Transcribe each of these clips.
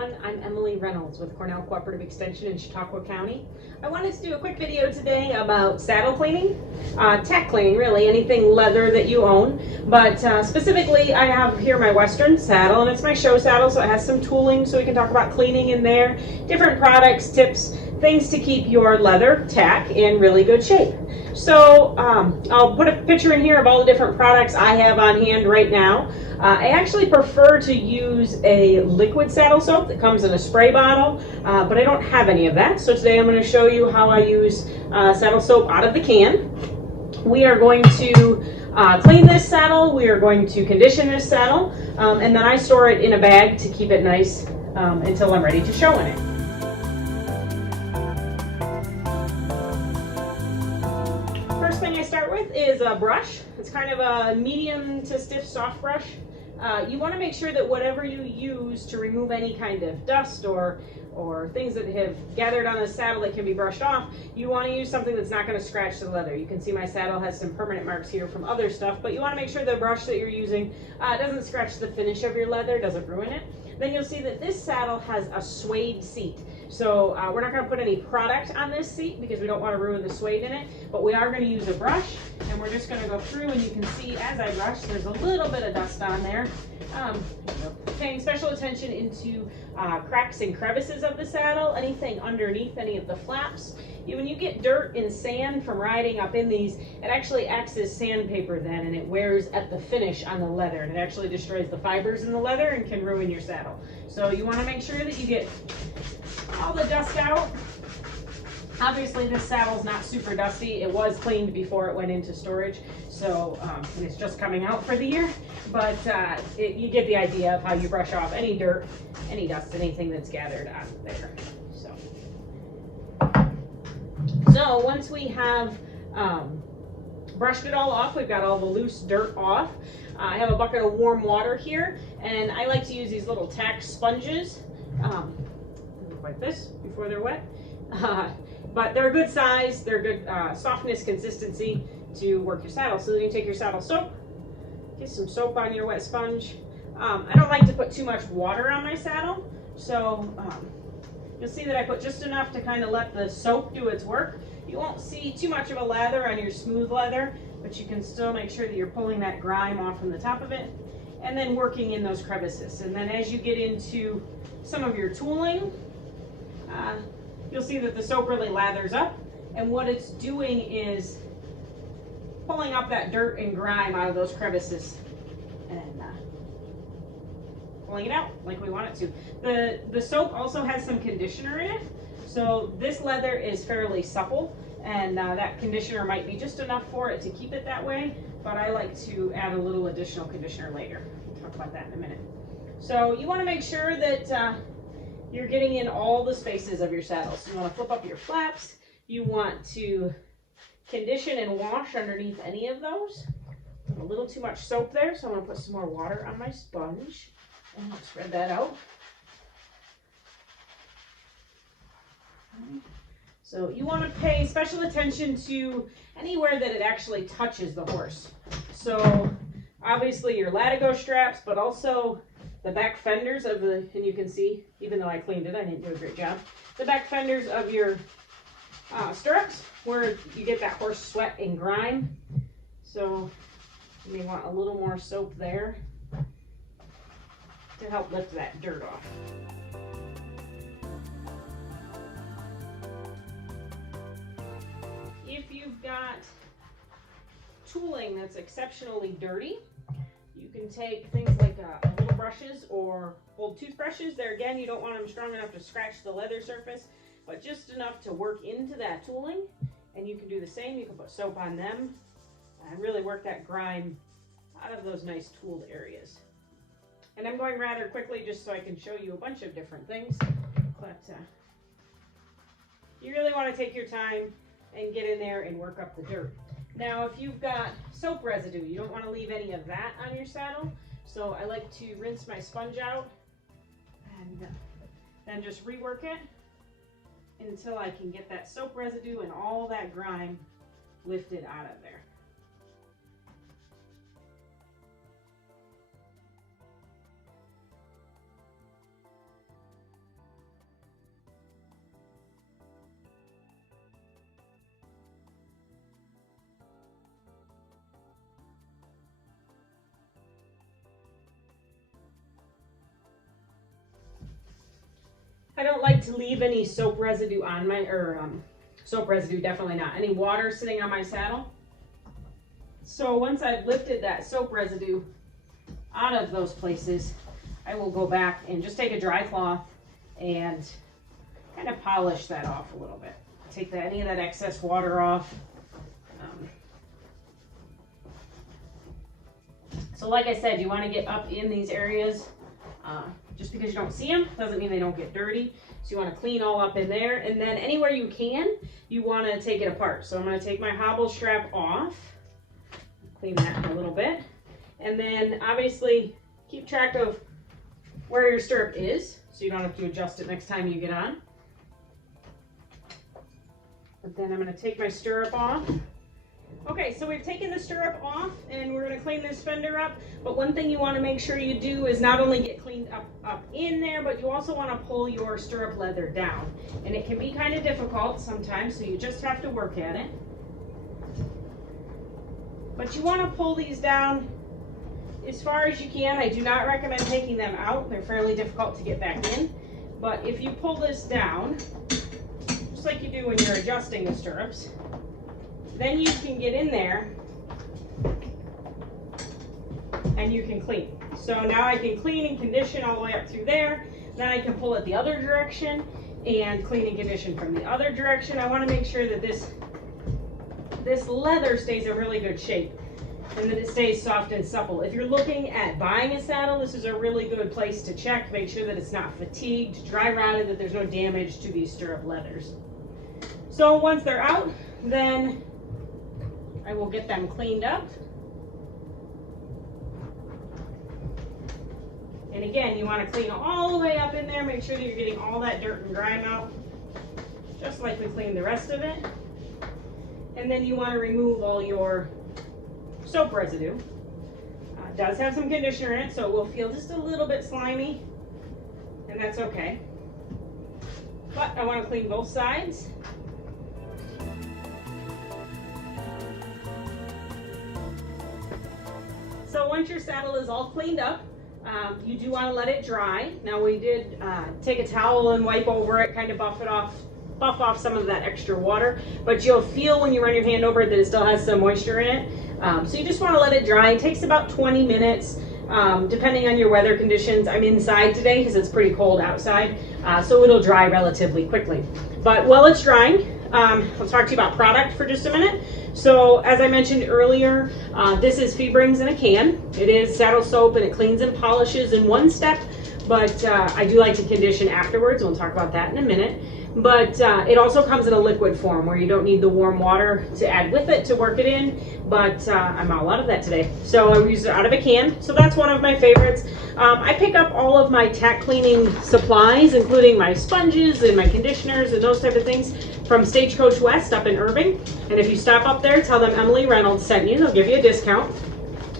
everyone, I'm Emily Reynolds with Cornell Cooperative Extension in Chautauqua County. I wanted to do a quick video today about saddle cleaning, tack cleaning really, anything leather that you own. But specifically I have here my Western saddle, and it's my show saddle, so it has some tooling so we can talk about cleaning in there, different products, tips, things to keep your leather tack in really good shape. So I'll put a picture in here of all the different products I have on hand right now. I actually prefer to use a liquid saddle soap that comes in a spray bottle, but I don't have any of that. So today I'm going to show you how I use saddle soap out of the can. We are going to clean this saddle, we are going to condition this saddle, and then I store it in a bag to keep it nice until I'm ready to show in it. First thing I start with is a brush. It's kind of a medium to stiff soft brush. You want to make sure that whatever you use to remove any kind of dust or things that have gathered on the saddle that can be brushed off, you want to use something that's not going to scratch the leather. You can see my saddle has some permanent marks here from other stuff, but you want to make sure the brush that you're using doesn't scratch the finish of your leather, doesn't ruin it. Then you'll see that this saddle has a suede seat. So we're not going to put any product on this seat because we don't want to ruin the suede in it, but we are going to use a brush, and we're just going to go through, and you can see as I brush there's a little bit of dust on there. Paying special attention into cracks and crevices of the saddle, anything underneath any of the flaps. When you get dirt and sand from riding up in these, it actually acts as sandpaper then, and it wears at the finish on the leather, and it actually destroys the fibers in the leather and can ruin your saddle. So you want to make sure that you get all the dust out. Obviously this saddle's not super dusty. It was cleaned before it went into storage, so and it's just coming out for the year, but you get the idea of how you brush off any dirt, any dust, anything that's gathered on there. So once we have brushed it all off, we've got all the loose dirt off. I have a bucket of warm water here, and I like to use these little tack sponges. Look like this before they're wet. But they're a good size, they're good softness, consistency to work your saddle. So then you take your saddle soap, get some soap on your wet sponge. I don't like to put too much water on my saddle, so you'll see that I put just enough to kind of let the soap do its work. You won't see too much of a lather on your smooth leather, but you can still make sure that you're pulling that grime off from the top of it and then working in those crevices. And then as you get into some of your tooling, you'll see that the soap really lathers up, and what it's doing is pulling up that dirt and grime out of those crevices and pulling it out like we want it to. The soap also has some conditioner in it, so this leather is fairly supple, and that conditioner might be just enough for it to keep it that way, but I like to add a little additional conditioner later. We'll talk about that in a minute. So you want to make sure that you're getting in all the spaces of your saddle. So you want to flip up your flaps. You want to condition and wash underneath any of those. A little too much soap there, so I'm going to put some more water on my sponge and I'll spread that out. So you want to pay special attention to anywhere that it actually touches the horse. So obviously your latigo straps, but also the back fenders of the, and you can see, even though I cleaned it, I didn't do a great job, the back fenders of your stirrups, where you get that horse sweat and grime. So you may want a little more soap there to help lift that dirt off. If you've got tooling that's exceptionally dirty, you can take things like little brushes or old toothbrushes. There again, you don't want them strong enough to scratch the leather surface, but just enough to work into that tooling. And you can do the same. You can put soap on them and really work that grime out of those nice tooled areas. And I'm going rather quickly just so I can show you a bunch of different things, but you really want to take your time and get in there and work up the dirt. Now, if you've got soap residue, you don't want to leave any of that on your saddle. So I like to rinse my sponge out and then just rework it until I can get that soap residue and all that grime lifted out of there. to leave any soap residue on my, soap residue, definitely not, any water sitting on my saddle. So once I've lifted that soap residue out of those places, I will go back and just take a dry cloth and kind of polish that off a little bit. Take any of that excess water off. So like I said, you want to get up in these areas. Just because you don't see them doesn't mean they don't get dirty. So you want to clean all up in there, and then anywhere you can, you want to take it apart. So I'm going to take my hobble strap off, clean that a little bit, and then obviously keep track of where your stirrup is so you don't have to adjust it next time you get on. But then I'm going to take my stirrup off. Okay, so we've taken the stirrup off and we're going to clean this fender up. But one thing you want to make sure you do is not only get cleaned up in there, but you also want to pull your stirrup leather down. And it can be kind of difficult sometimes, so you just have to work at it. But you want to pull these down as far as you can. I do not recommend taking them out. They're fairly difficult to get back in. But if you pull this down, just like you do when you're adjusting the stirrups, then you can get in there and you can clean. So now I can clean and condition all the way up through there. Then I can pull it the other direction and clean and condition from the other direction. I want to make sure that this leather stays in really good shape and that it stays soft and supple. If you're looking at buying a saddle, this is a really good place to check. Make sure that it's not fatigued, dry rotted, that there's no damage to these stirrup leathers. So once they're out, then I will get them cleaned up. And again, you want to clean all the way up in there. Make sure that you're getting all that dirt and grime out, just like we cleaned the rest of it. And then you want to remove all your soap residue. It does have some conditioner in it, so it will feel just a little bit slimy, and that's okay. But I want to clean both sides. So once your saddle is all cleaned up, you do want to let it dry. Now we did take a towel and wipe over it, kind of buff off some of that extra water, but you'll feel when you run your hand over it that it still has some moisture in it. So you just want to let it dry. It takes about 20 minutes, depending on your weather conditions. I'm inside today because it's pretty cold outside, so it'll dry relatively quickly. But while it's drying, let's talk to you about product for just a minute. So as I mentioned earlier, this is Feed Brings in a can. It is saddle soap and it cleans and polishes in one step, but I do like to condition afterwards. We'll talk about that in a minute. But it also comes in a liquid form where you don't need the warm water to add with it to work it in, but I'm all out of that today. So I use it out of a can, so that's one of my favorites. I pick up all of my tack cleaning supplies, including my sponges and my conditioners and those type of things, from Stagecoach West up in Irving. And if you stop up there, tell them Emily Reynolds sent you, they'll give you a discount.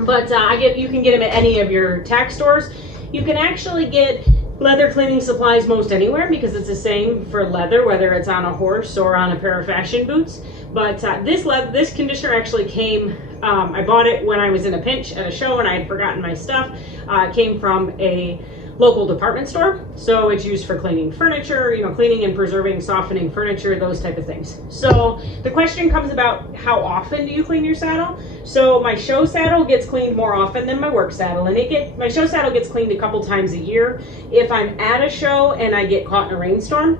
But you can get them at any of your tack stores. You can actually get leather cleaning supplies most anywhere because it's the same for leather, whether it's on a horse or on a pair of fashion boots. But this conditioner actually came, I bought it when I was in a pinch at a show and I had forgotten my stuff. It came from a local department store, so it's used for cleaning furniture, cleaning and preserving, softening furniture, those type of things. So the question comes about how often do you clean your saddle? So my show saddle gets cleaned more often than my work saddle, and my show saddle gets cleaned a couple times a year. If I'm at a show and I get caught in a rainstorm,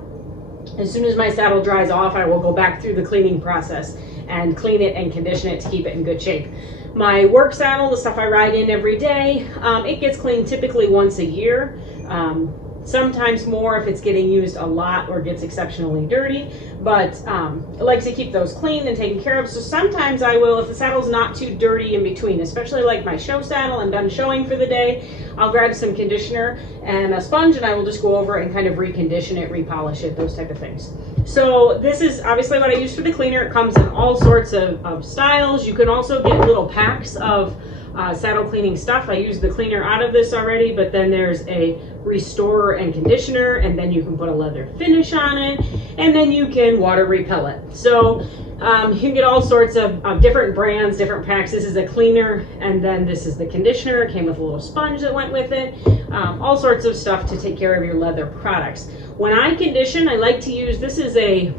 as soon as my saddle dries off, I will go back through the cleaning process and clean it and condition it to keep it in good shape. My work saddle, the stuff I ride in every day, it gets cleaned typically once a year. Sometimes more if it's getting used a lot or gets exceptionally dirty, but I like to keep those clean and taken care of. So sometimes I will, if the saddle's not too dirty in between, especially like my show saddle, I'm done showing for the day, I'll grab some conditioner and a sponge and I will just go over and kind of recondition it, repolish it, those type of things. So this is obviously what I use for the cleaner. It comes in all sorts of styles. You can also get little packs of saddle cleaning stuff. I use the cleaner out of this already, but then there's a restorer and conditioner, and then you can put a leather finish on it, and then you can water repel it. So You can get all sorts of different brands, different packs. This is a cleaner, and then this is the conditioner. It came with a little sponge that went with it. All sorts of stuff to take care of your leather products. When I condition, I like to use, this is a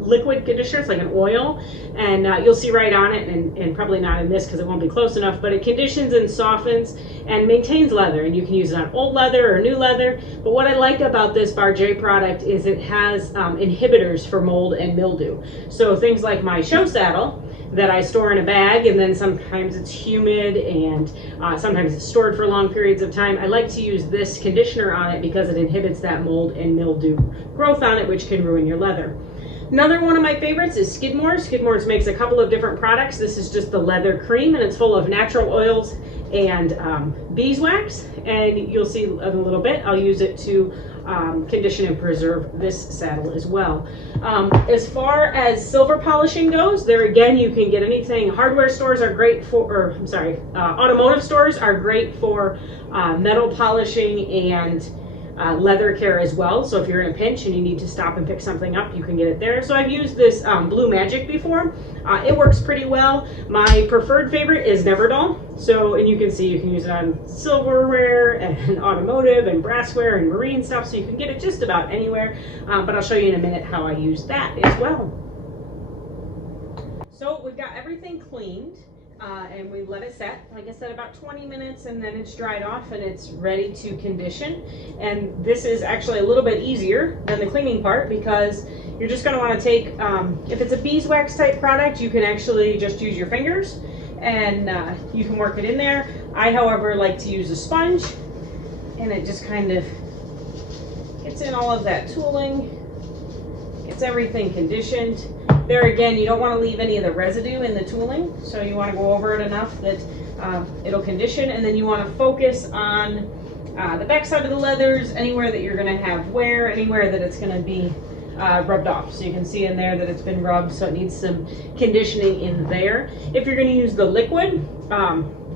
liquid conditioner. It's like an oil, and you'll see right on it, and probably not in this because it won't be close enough, but it conditions and softens and maintains leather, and you can use it on old leather or new leather. But what I like about this Bar-J product is it has inhibitors for mold and mildew. So things like my show saddle that I store in a bag, and then sometimes it's humid, and sometimes it's stored for long periods of time. I like to use this conditioner on it because it inhibits that mold and mildew growth on it, which can ruin your leather. Another one of my favorites is Skidmore's. Skidmore's makes a couple of different products. This is just the leather cream, and it's full of natural oils and beeswax, and you'll see in a little bit. I'll use it to condition and preserve this saddle as well. As far as silver polishing goes, there again you can get anything. Hardware stores are great for, automotive stores are great for metal polishing and leather care as well. So if you're in a pinch and you need to stop and pick something up, you can get it there. So I've used this Blue Magic before. It works pretty well. My preferred favorite is Neverdull. So, and you can see you can use it on silverware and automotive and brassware and marine stuff. So you can get it just about anywhere. But I'll show you in a minute how I use that as well. So we've got everything cleaned. And we let it set, like I said, about 20 minutes, and then it's dried off and it's ready to condition. And this is actually a little bit easier than the cleaning part because you're just going to want to take, if it's a beeswax type product, you can actually just use your fingers and you can work it in there. I, however, like to use a sponge, and it just kind of gets in all of that tooling, gets everything conditioned. There again, you don't want to leave any of the residue in the tooling, so you want to go over it enough that it'll condition, and then you want to focus on the back side of the leathers, anywhere that you're going to have wear, anywhere that it's going to be rubbed off. So you can see in there that it's been rubbed, so it needs some conditioning in there. If you're going to use the liquid,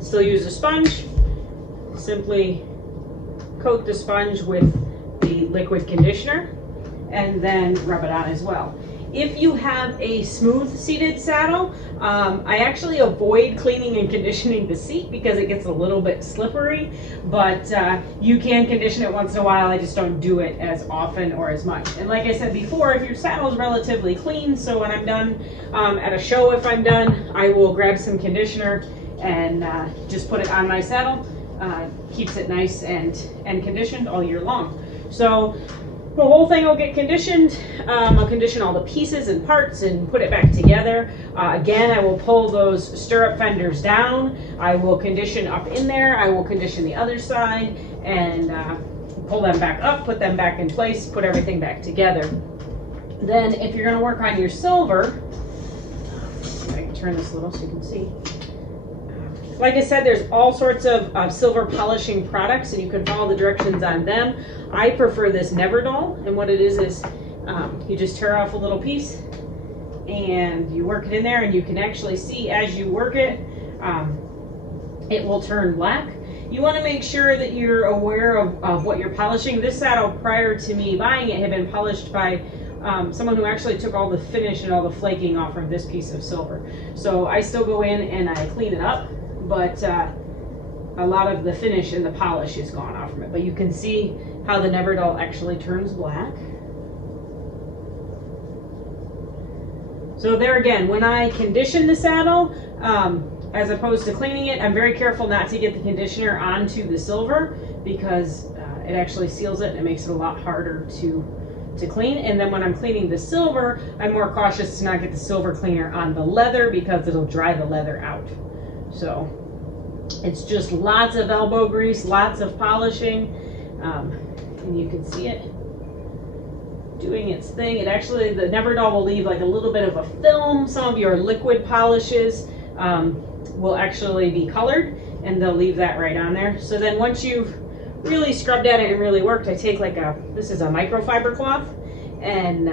still use a sponge. Simply coat the sponge with the liquid conditioner and then rub it on as well. If you have a smooth seated saddle, I actually avoid cleaning and conditioning the seat because it gets a little bit slippery, but you can condition it once in a while. I just don't do it as often or as much. And like I said before, if your saddle is relatively clean, so when I'm done at a show, if I'm done, I will grab some conditioner and just put it on my saddle. Keeps it nice and conditioned all year long. So the whole thing will get conditioned. I'll condition all the pieces and parts and put it back together. Again, I will pull those stirrup fenders down. I will condition up in there. I will condition the other side and pull them back up, put them back in place, put everything back together. Then if you're going to work on your silver, I can turn this a little so you can see. Like I said, there's all sorts of silver polishing products, and you can follow the directions on them. I prefer this Neverdull, and what it is you just tear off a little piece and you work it in there, and you can actually see as you work it, it will turn black. You want to make sure that you're aware of what you're polishing. This saddle, prior to me buying it, had been polished by someone who actually took all the finish and all the flaking off of this piece of silver. So I still go in and I clean it up, but a lot of the finish and the polish is gone off from it. But you can see how the Neverdull actually turns black. So there again, when I condition the saddle, as opposed to cleaning it, I'm very careful not to get the conditioner onto the silver because it actually seals it and it makes it a lot harder to clean. And then when I'm cleaning the silver, I'm more cautious to not get the silver cleaner on the leather because it'll dry the leather out. So it's just lots of elbow grease, lots of polishing, and you can see it doing its thing. It actually, the Neverdull will leave like a little bit of a film. Some of your liquid polishes will actually be colored, and they'll leave that right on there. So then once you've really scrubbed at it and really worked, I take like this is a microfiber cloth, and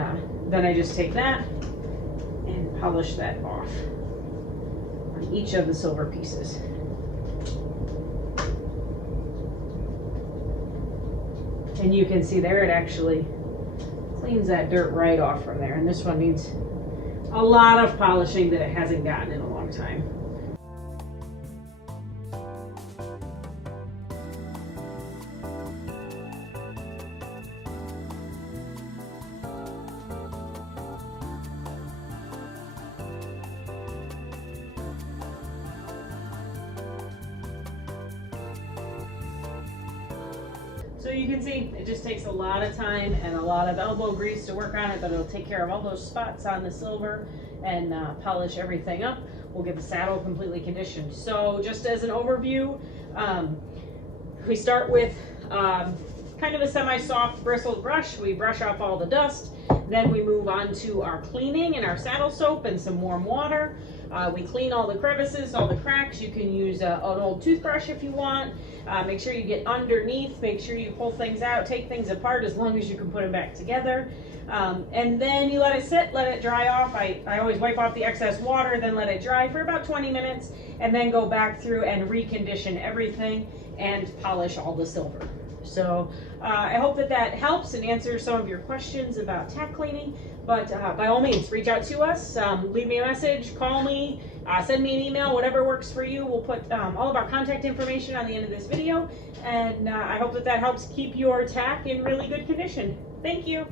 then I just take that and polish that off on each of the silver pieces. And you can see there it actually cleans that dirt right off from there. And this one needs a lot of polishing that it hasn't gotten in a long time. So you can see it just takes a lot of time and a lot of elbow grease to work on it, but it'll take care of all those spots on the silver and polish everything up. We'll get the saddle completely conditioned. So just as an overview, we start with kind of a semi-soft bristled brush. We brush off all the dust. Then we move on to our cleaning and our saddle soap and some warm water. We clean all the crevices, all the cracks. You can use an old toothbrush if you want. Make sure you get underneath. Make sure you pull things out, take things apart as long as you can put them back together. And then you let it sit, let it dry off. I always wipe off the excess water, then let it dry for about 20 minutes, and then go back through and recondition everything and polish all the silver. So I hope that that helps and answers some of your questions about tack cleaning. But by all means, reach out to us, leave me a message, call me, send me an email, whatever works for you. We'll put all of our contact information on the end of this video. And I hope that that helps keep your tack in really good condition. Thank you.